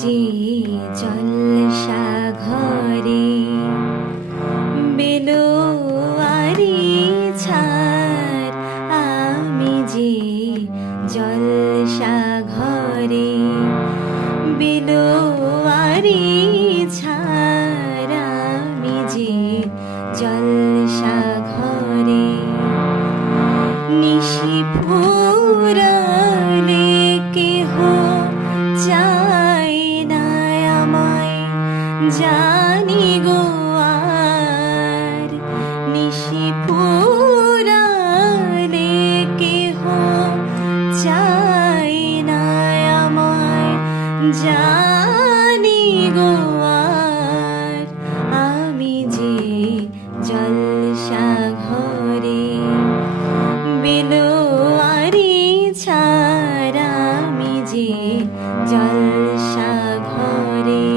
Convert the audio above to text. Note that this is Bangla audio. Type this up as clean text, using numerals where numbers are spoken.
যে জলসা ঘরে বেলোয়ারি ছাড়, আমি যে জলসা ঘরে বেলোয়ারি ছাড়, আমি যে জলসা ঘরে নিশি ফুরালে কেহ চাই না আমায়, জানি গো আর নিশি ফুরালে কেহ চাই না আমায়, জানি গো আর আমি যে জলসা ঘরে বেলোয়ারি ছাড়, আমি যে জলসা ঘরে।